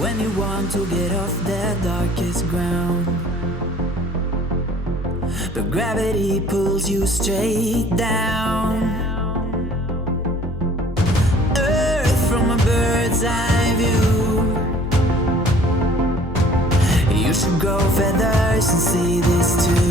when you want to get off the darkest ground. But gravity pulls you straight down. Earth from a bird's eye view. You should grow feathers and see this too.